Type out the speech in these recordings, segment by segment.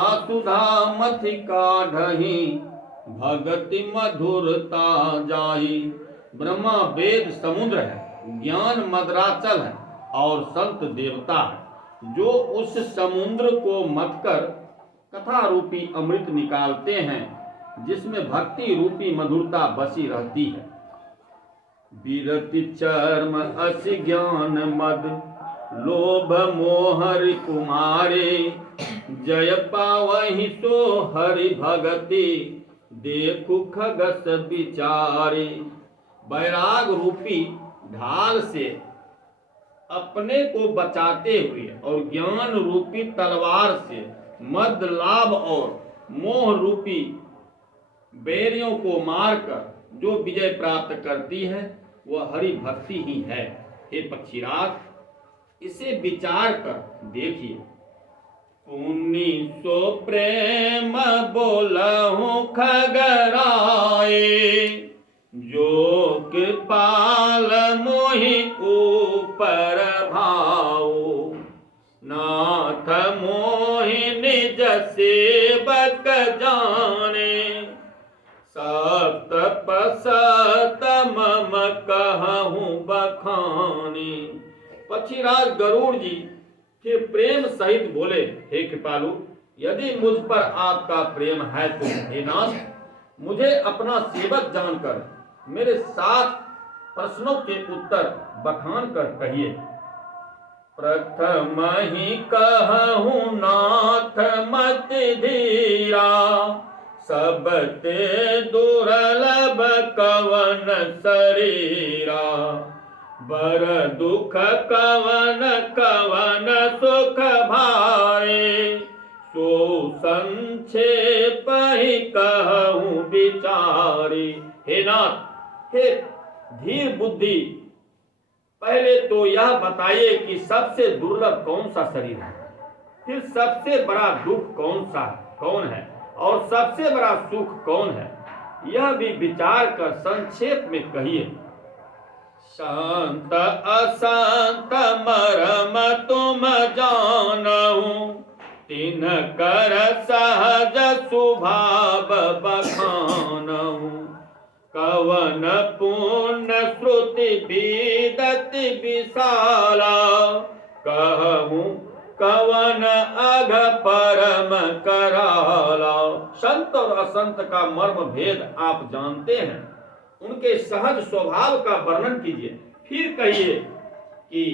सुधा मथि काढ़ही भगति मधुरता जाई। ब्रह्मा वेद समुद्र है, ज्ञान मदराचल है और संत देवता है, जो उस समुद्र को मथकर कथा रूपी अमृत निकालते हैं, जिसमें भक्ति रूपी मधुरता बसी रहती है। विरति चर्म अस ज्ञान मद लोभ मोह कुमारे, जय पावहि सो हरि भगति देखु खगस विचारे। बैराग रूपी ढाल से अपने को बचाते हुए और ज्ञान रूपी तलवार से मद लाभ और मोह रूपी बैरियों को मारकर जो विजय प्राप्त करती है, वह हरि भक्ति ही है। हे पक्षीराज, इसे विचार कर देखिए। पुनि सो प्रेम बोलहु खगराए, जो कृपाल मोहि ऊपर भाऊ। नाथ मोहि निज सेवक जाने, सप्त सत मम कहूँ बखानी। पक्षीराज गरुड़ जी फिर प्रेम सहित बोले, हे कृपालु, यदि मुझ पर आपका प्रेम है तो हे नाथ, मुझे अपना सेवक जानकर मेरे 7 प्रश्नों के उत्तर बखान कर कहिए। प्रथम ही कहूँ नाथ मति धीरा, सबते दुर्लभ कवन शरीरा। बर दुख कवन कवन सुख भारे, सो संक्षेप ही कहूँ विचारे। हे नाथ, हे धीर बुद्धि, पहले तो यह बताइए कि सबसे दुर्लभ कौन सा शरीर है, फिर सबसे बड़ा दुख कौन है और सबसे बड़ा सुख कौन है, यह भी विचार कर संक्षेप में कहिए। शांत अशांत मरम तुम जानहु, तिन कर सहज स्वभाव बखानहु। कवन पुण्य श्रुति विदति विशाला, कहूँ कवन अघ परम कराला। संत और असंत का मर्म भेद आप जानते हैं, उनके सहज स्वभाव का वर्णन कीजिए। फिर कहिए कि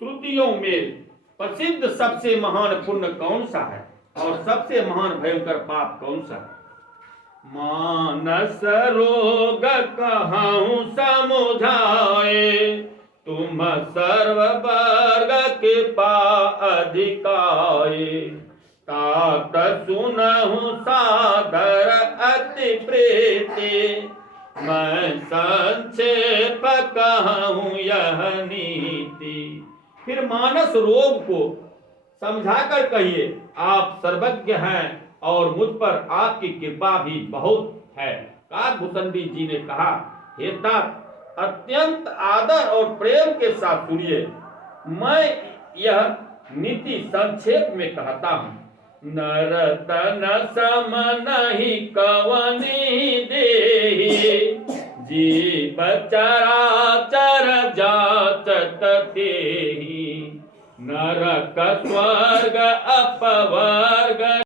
श्रुतियों में प्रसिद्ध सबसे महान पुण्य कौन सा है और सबसे महान भयंकर पाप कौन सा है। मानस रोग कहूँ समुझाए, तुम सर्व वर्ग के अधिकाए। तात सुनहु सादर अति प्रीति, मैं संक्षेप कहूँ यह नीति। फिर मानस रोग को समझाकर कहिए, आप सर्वज्ञ हैं और मुझ पर आपकी कृपा भी बहुत है। काकभूषणी जी ने कहा, हे तात, अत्यंत आदर और प्रेम के साथ सुनिए, मैं यह नीति संक्षेप में कहता हूँ। नरतन सम नहीं कवनी देहि, जीव चराचर जाचत तेहि। नरक स्वर्ग अपवर्ग